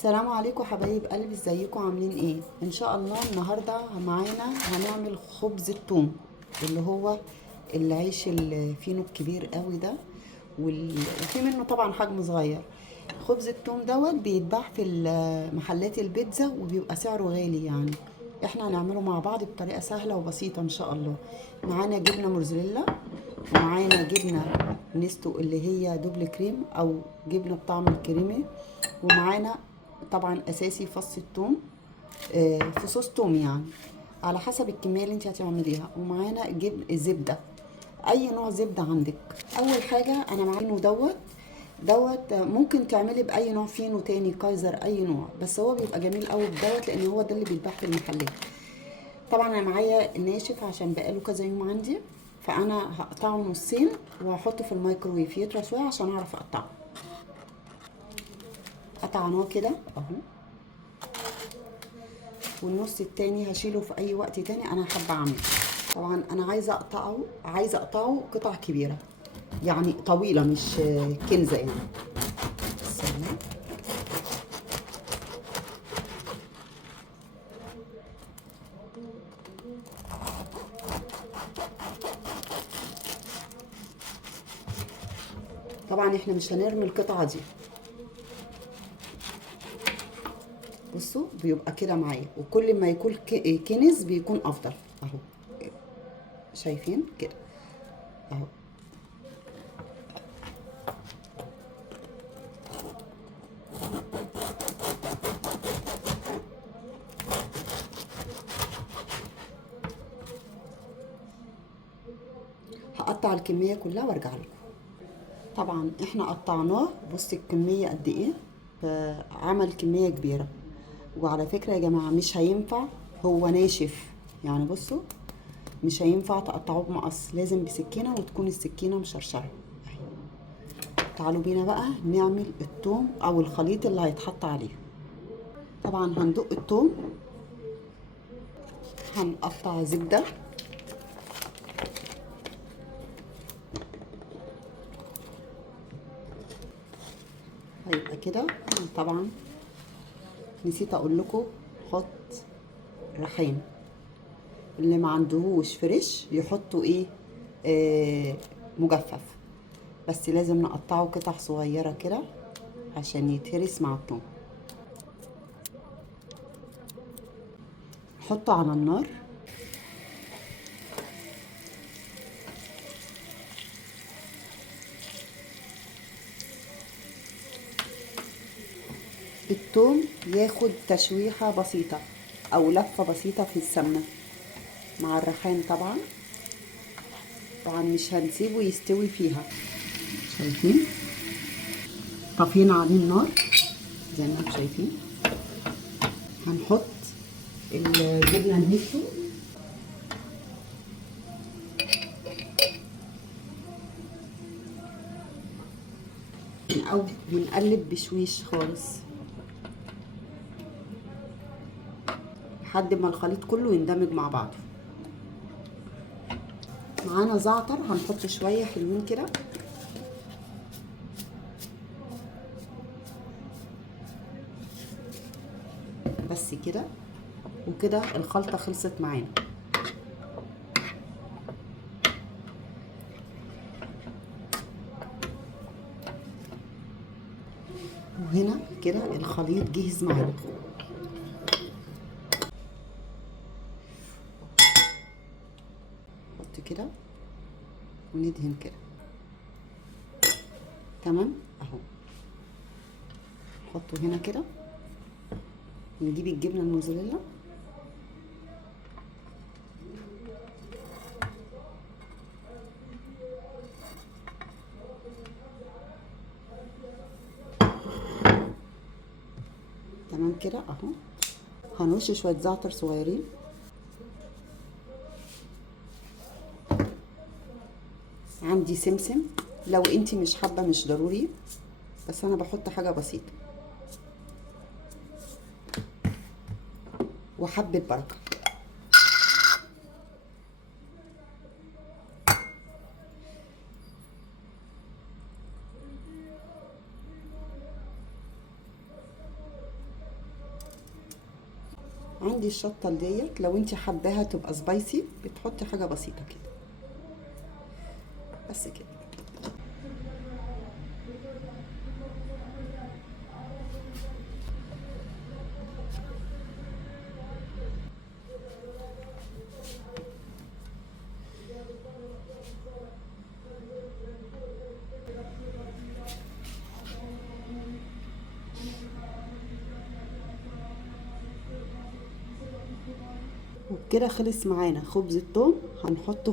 السلام عليكم حبايب قلبي، ازيكم عاملين ايه؟ ان شاء الله النهارده معانا هنعمل خبز الثوم، اللي هو العيش الفينو الكبير قوي ده، وفي منه طبعا حجم صغير. خبز الثوم دوت بيتباع في محلات البيتزا وبيبقى سعره غالي يعني. احنا هنعمله مع بعض بطريقه سهله وبسيطه ان شاء الله. معانا جبنه موزاريلا، ومعانا جبنه نستو اللي هي دوبل كريم او جبنه بطعم الكريمي، ومعانا طبعا اساسي فص الثوم، فصوص ثوم يعني على حسب الكميه اللي انت هتعمليها. ومعانا زبده، اي نوع زبده عندك. اول حاجه انا معايا دوت ممكن تعملي باي نوع فينو تاني، كايزر، اي نوع، بس هو بيبقى جميل قوي بدوت لان هو ده اللي بيتباع في المحلات. طبعا انا معايا ناشف عشان بقاله كذا يوم عندي، فانا هقطعه نصين وهحطه في الميكروويف يطرى شويه عشان اعرف اقطعه. قطعناه كده اهو، والنص التاني هشيله في اي وقت تاني انا حابه اعمله. طبعا انا عايزه اقطعه قطع كبيره، يعني طويله، مش كنزه يعني. استنى. طبعا احنا مش هنرمي القطعه دي، بصوا بيبقى كده معايا، وكل ما يكون كنز بيكون افضل اهو. شايفين كده اهو. هقطع الكميه كلها وارجع لكم. طبعا احنا قطعناه، بص الكميه قد ايه، فعمل كميه كبيره. وعلى فكره يا جماعه مش هينفع، هو ناشف يعني، بصوا مش هينفع تقطعوه بمقص، لازم بسكينه وتكون السكينه مشرشره. تعالوا بينا بقى نعمل الثوم او الخليط اللي هيتحط عليه. طبعا هندق الثوم، هنقطع زبده، هيبقى كده. طبعا نسيت اقول لكم، حط ريحان، اللي ما عندهوش فريش يحطوا ايه، مجفف، بس لازم نقطعه قطع صغيره كده عشان يتهرس مع الثوم. حطه على النار. الثوم ياخد تشويحه بسيطه او لفه بسيطه في السمنه مع الريحان. طبعا مش هنسيبه يستوي فيها. شايفين طافين عليه النار زي ما انتم شايفين. هنحط الجبنه النستو، او بنقلب بشويش خالص لحد ما الخليط كله يندمج مع بعضه. معانا زعتر، هنحط شويه حلوين كده. بس كده، وكده الخلطه خلصت معانا. وهنا كده الخليط جهز معانا. نحط كده وندهن كده. تمام اهو. نحطه هنا كده، نجيب الجبنه الموزاريلا، تمام كده اهو. هنرش شويه زعتر صغيرين، عندي سمسم، لو انتي مش حابه مش ضروري، بس انا بحط حاجه بسيطه، وحبه بركه. عندي الشطه ديت، لو انت حباها تبقى سبايسي بتحطي حاجه بسيطه كده، بس كده. وبكده خلص معانا خبز الثوم. هنحطه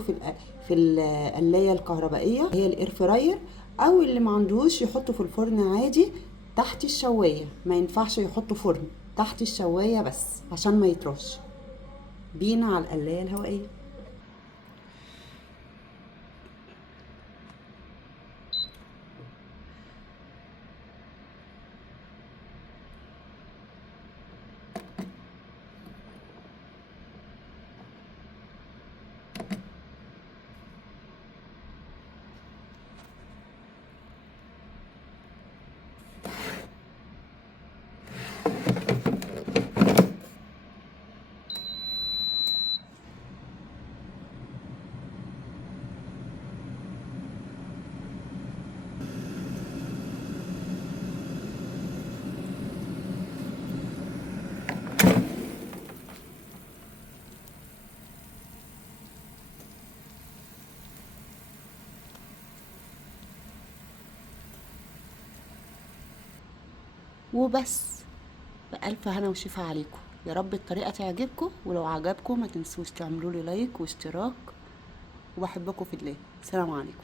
في القلايه الكهربائيه، هي الاير فراير، او اللي ما عندوش يحطه في الفرن عادي تحت الشوايه. ما ينفعش يحطه فرن، تحت الشوايه بس عشان ما يطرش. بينا على القلايه الهوائيه. وبس، بألف هنا وشفا عليكم. يا رب الطريقة تعجبكم، ولو عجبكم ما تنسوش تعملوا لي لايك واشتراك، وبحبكم في الله. سلام عليكم.